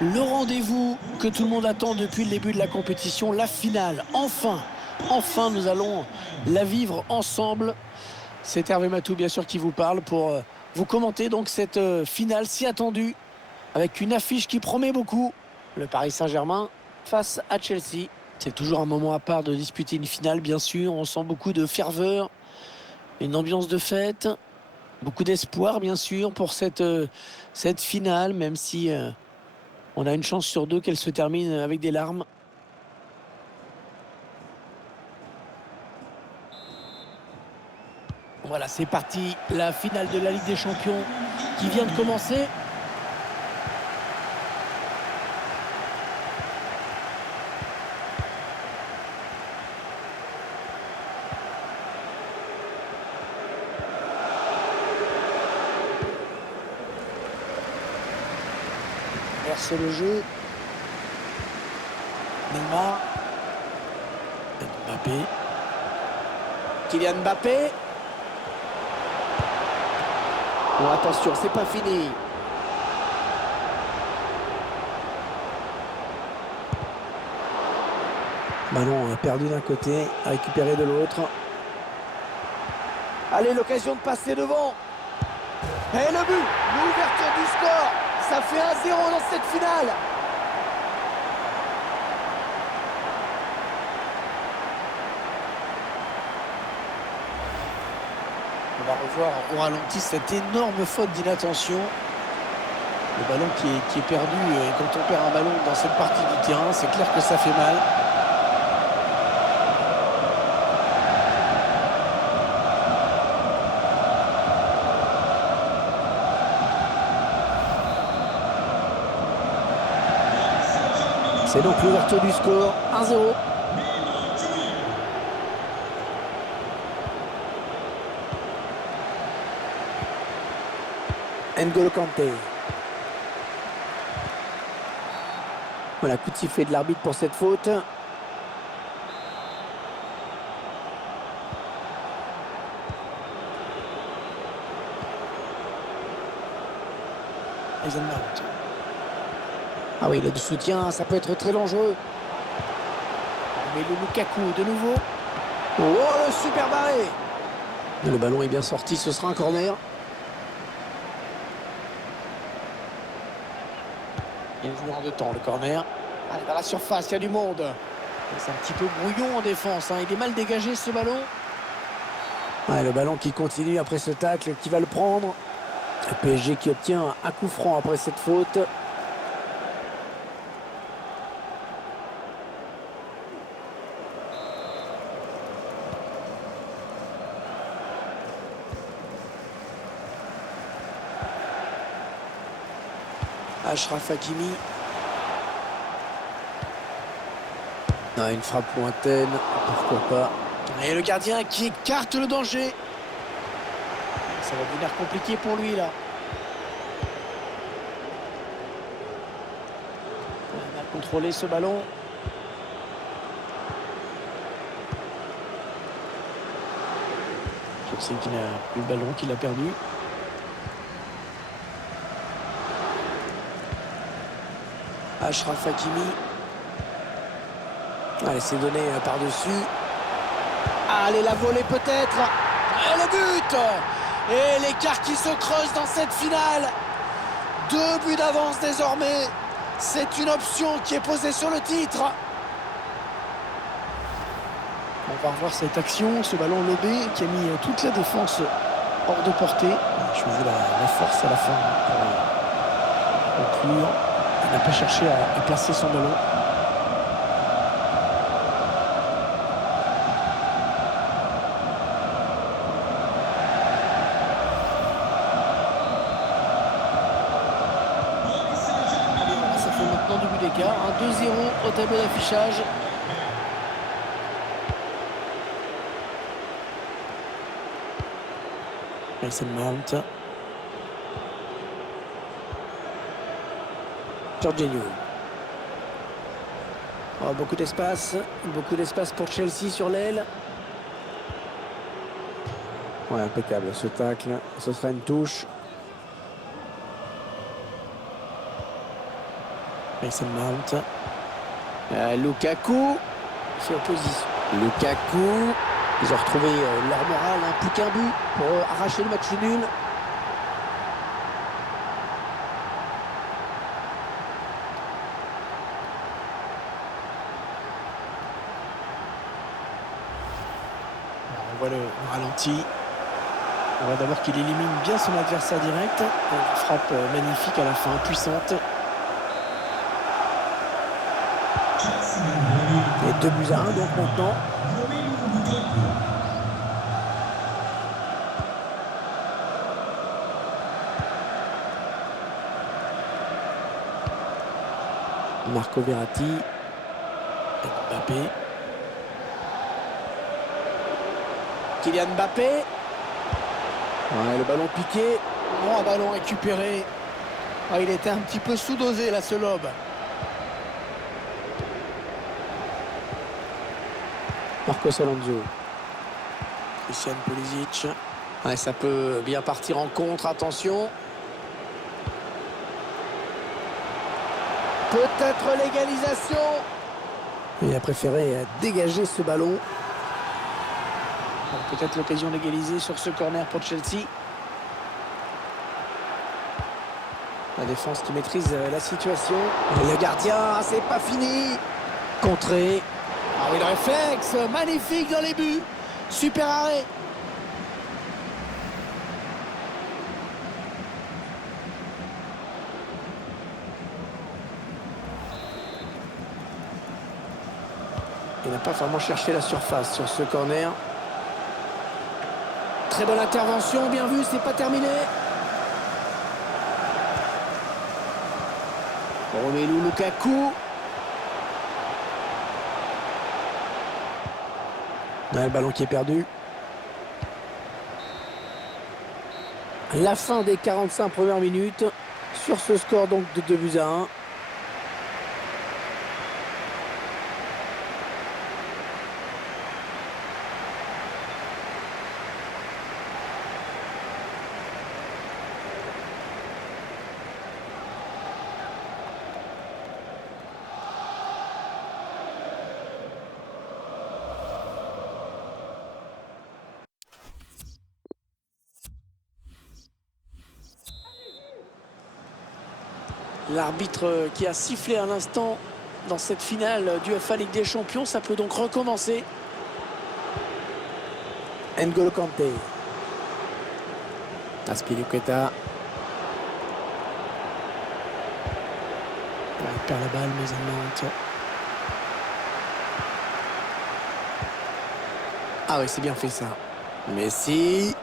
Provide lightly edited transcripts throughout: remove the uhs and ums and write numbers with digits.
Le rendez-vous que tout le monde attend depuis le début de la compétition, la finale. Enfin, nous allons la vivre ensemble. C'est Hervé Matou, bien sûr, qui vous parle pour vous commenter donc cette finale si attendue avec une affiche qui promet beaucoup. Le Paris Saint-Germain face à Chelsea. C'est toujours un moment à part de disputer une finale, bien sûr. On sent beaucoup de ferveur, une ambiance de fête, beaucoup d'espoir, bien sûr, pour cette finale, même si on a une chance sur deux qu'elle se termine avec des larmes. Voilà, c'est parti. La finale de la Ligue des Champions qui vient de commencer. Verse le jeu. Neymar. Mbappé. Kylian Mbappé. Bon, attention, c'est pas fini. Ballon perdu d'un côté, récupéré de l'autre. Allez, l'occasion de passer devant. Et le but, l'ouverture du score. Ça fait 1-0 dans cette finale. On va revoir au ralenti cette énorme faute d'inattention. Le ballon qui est perdu. Et quand on perd un ballon dans cette partie du terrain, c'est clair que ça fait mal. C'est donc l'ouverture du score, 1-0. N'Golo Kanté. Voilà, coup de sifflet de l'arbitre pour cette faute. Mason Mount. Ah oui, le soutien, ça peut être très dangereux. Mais le Lukaku de nouveau. Oh, le super barré. Le ballon est bien sorti, ce sera un corner. Il y a une joueur de temps, le corner. Allez, dans la surface, il y a du monde. C'est un petit peu brouillon en défense, hein. Il est mal dégagé ce ballon. Ouais, le ballon qui continue après ce tacle, qui va le prendre. Le PSG qui obtient un coup franc après cette faute. Achraf Hakimi. Ah, une frappe lointaine, pourquoi pas. Et le gardien qui écarte le danger. Ça va devenir compliqué pour lui là. On va contrôler ce ballon. Je sais qu'il n'a plus le ballon, qu'il a perdu. Achraf Hakimi. Allez, c'est donné par-dessus. Allez, la volée peut-être. Et le but. Et l'écart qui se creuse dans cette finale. 2 buts d'avance désormais. C'est une option qui est posée sur le titre. On va revoir cette action, ce ballon lobé qui a mis toute la défense hors de portée. Je faisais la force à la fin pour conclure. Il n'a pas cherché à placer son ballon. Ça fait maintenant 2 buts d'écart. 2-0 au tableau d'affichage. Mason Mount. Jorginho. Oh, beaucoup d'espace pour Chelsea sur l'aile. Ouais, impeccable ce tacle. Ce sera une touche. Mason Mount. Lukaku fait opposition. Lukaku. Ils ont retrouvé leur morale, hein, plus qu'un but pour arracher le match nul. On voit le ralenti. On voit d'abord qu'il élimine bien son adversaire direct. Une frappe magnifique à la fin, puissante. Et 2-1 donc maintenant. Marco Verratti. Mbappé. Kylian Mbappé. Ouais, le ballon piqué. Oh, un ballon récupéré. Oh, il était un petit peu sous-dosé là, ce lob. Marcos Alonso. Christian Pulisic. Ouais, ça peut bien partir en contre, attention. Peut-être l'égalisation. Il a préféré dégager ce ballon. Peut-être l'occasion d'égaliser sur ce corner pour Chelsea. La défense qui maîtrise la situation. Et le gardien, c'est pas fini. Contré. Ah oui, le réflexe, magnifique dans les buts. Super arrêt. Il n'a pas vraiment cherché la surface sur ce corner. Très bonne intervention, bien vu, c'est pas terminé. Romelu Lukaku. Le ballon qui est perdu. La fin des 45 premières minutes sur ce score donc de 2-1. L'arbitre qui a sifflé à l'instant dans cette finale du UEFA Ligue des Champions, ça peut donc recommencer. N'Golo Kanté. Azpilicueta. Il perd la balle, Mason Mount. Ah oui, c'est bien fait ça. Messi.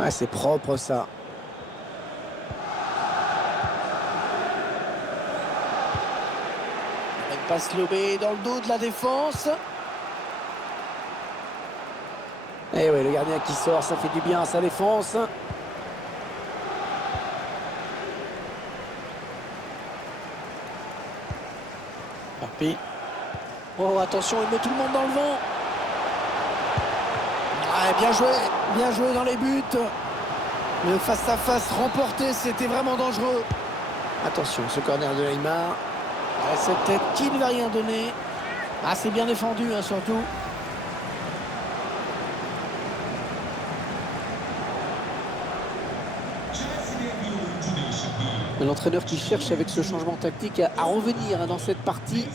Ah, c'est propre ça. Une passe lobée dans le dos de la défense. Et oui, le gardien qui sort, ça fait du bien à sa défense. Mbappé. Oh, attention, il met tout le monde dans le vent. Ouais, bien joué dans les buts. Le face-à-face remporté, c'était vraiment dangereux. Attention, ce corner de Neymar. Ouais, cette tête qui ne va rien donner. Ah, c'est bien défendu, hein, surtout. L'entraîneur qui cherche avec ce changement tactique à revenir dans cette partie.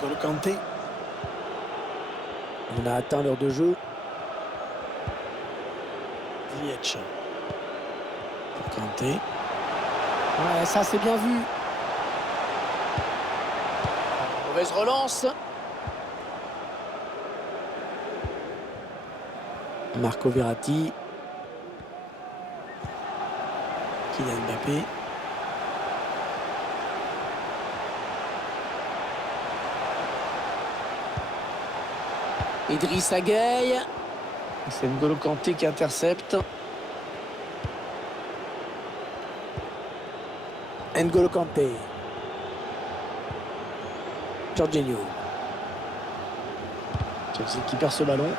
N'Golo Kanté. On a atteint l'heure de jeu. Ziyech. Kanté. Ouais, ça c'est bien vu. Mauvaise relance. Marco Verratti. Kylian Mbappé. Idrissa Gueye. C'est N'Golo Kanté qui intercepte. N'Golo Kanté. Jorginho. Chelsea qui perd ce ballon.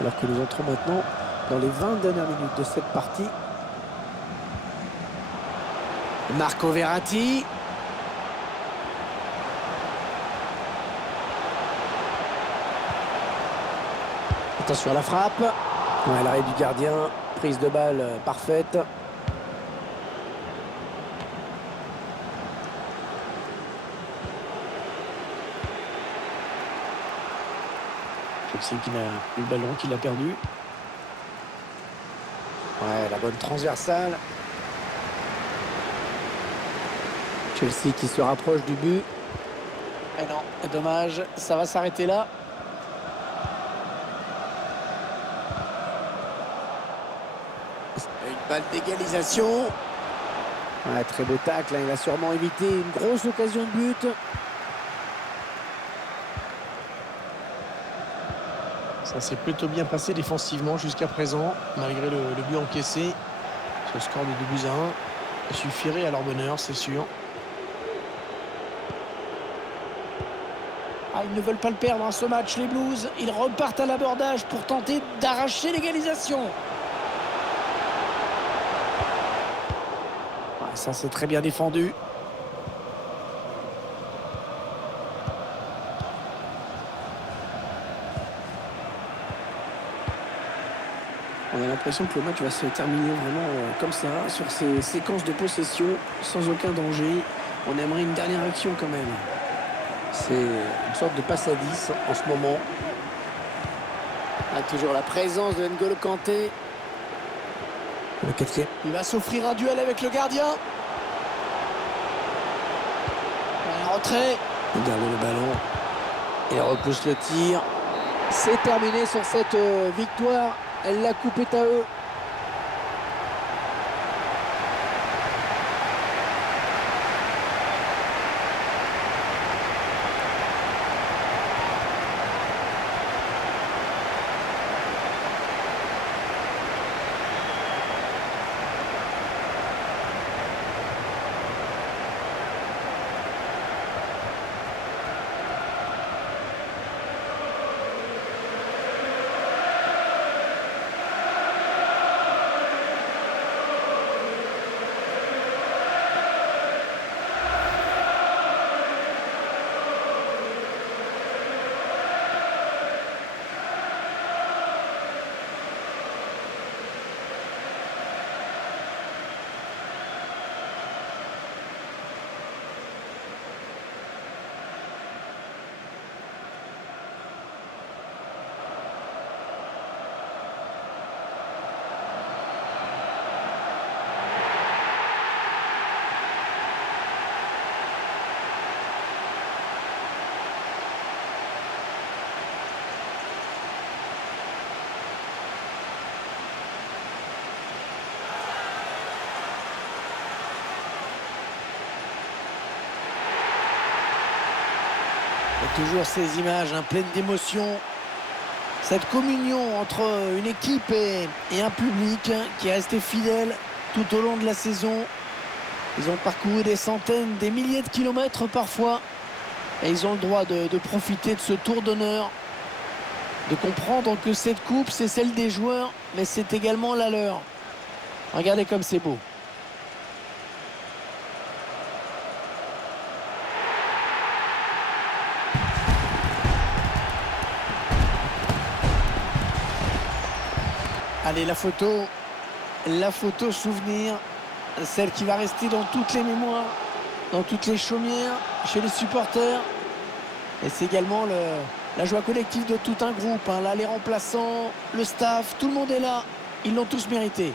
Alors que nous entrons maintenant dans les 20 dernières minutes de cette partie. Marco Verratti. Attention à la frappe. Ouais, l'arrêt du gardien. Prise de balle parfaite. Chelsea qui n'a plus le ballon, qui l'a perdu. Ouais, la bonne transversale. Chelsea qui se rapproche du but. Et non, dommage, ça va s'arrêter là. Une balle d'égalisation. Ouais, très beau tacle, hein. Il a sûrement évité une grosse occasion de but. Ça s'est plutôt bien passé défensivement jusqu'à présent, malgré le but encaissé. Ce score de 2-1 suffirait à leur bonheur, c'est sûr. Ah, ils ne veulent pas le perdre, hein, ce match, les Blues. Ils repartent à l'abordage pour tenter d'arracher l'égalisation. Ouais, ça, c'est très bien défendu. On a l'impression que le match va se terminer vraiment comme ça, sur ces séquences de possession, sans aucun danger. On aimerait une dernière action quand même. C'est une sorte de passe à 10 en ce moment. Ah, toujours la présence de N'Golo Kanté. Le quatrième. Il va s'offrir un duel avec le gardien. Un retrait. Il garde le ballon. Il repousse le tir. C'est terminé sur cette victoire. La coupe est à eux. Et toujours ces images pleines d'émotion. Cette communion entre une équipe et un public qui est resté fidèle tout au long de la saison. Ils ont parcouru des centaines, des milliers de kilomètres parfois. Et ils ont le droit de profiter de ce tour d'honneur. De comprendre que cette coupe, c'est celle des joueurs, mais c'est également la leur. Regardez comme c'est beau. Allez, la photo souvenir, celle qui va rester dans toutes les mémoires, dans toutes les chaumières, chez les supporters. Et c'est également la joie collective de tout un groupe, hein. Là, les remplaçants, le staff, tout le monde est là. Ils l'ont tous mérité.